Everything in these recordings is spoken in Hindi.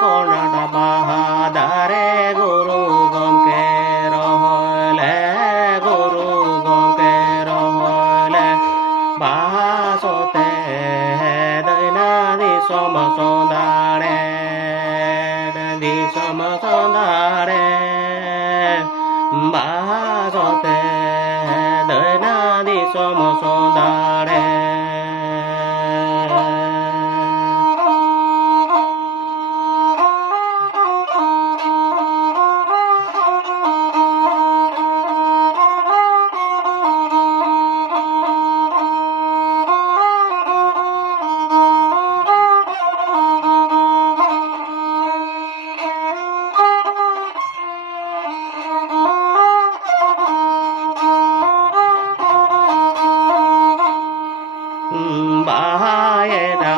कोनट बाहादारे गुरु गमके रहले गुरु गमके रहले बासोते दैना दिसम सौदारे दिसम सौदारे बासोते दैना दिसम सौदारे Bahayeda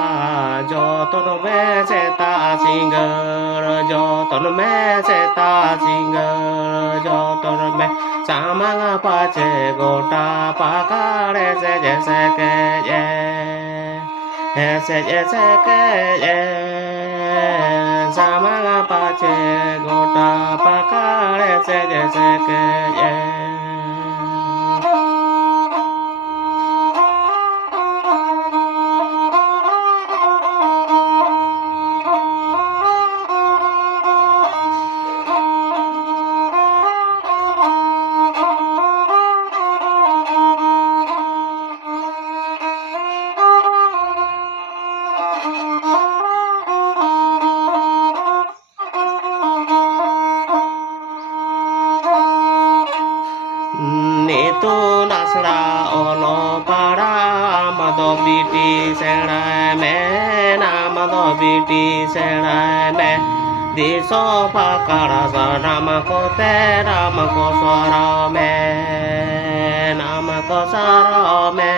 joton me seta singar joton me seta singar joton me samanga pache gota pakare se jese ke ye samanga pache gota pakare se jese ke ye Nitu nasra olo para amado biti sera me namado biti sera me diso pakara nama kote nama ko sara me nama ko sara me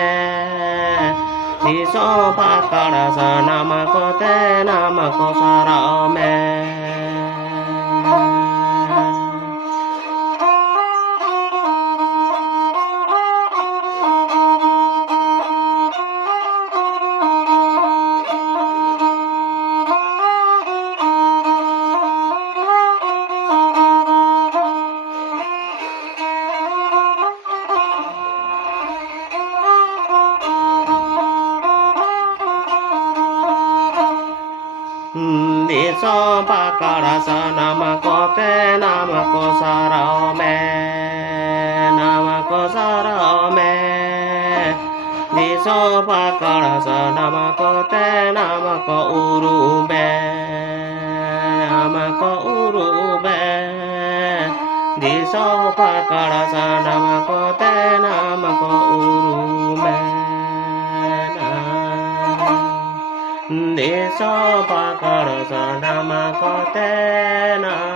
diso pakara nama kote nama ko sara me Diso pakara nama kote nama ko sara me nama ko sara me Diso pakara nama kote nama ko uru me nama ko uru me Diso pakara nama kote nama ko uru me Diso pakara nama kote nama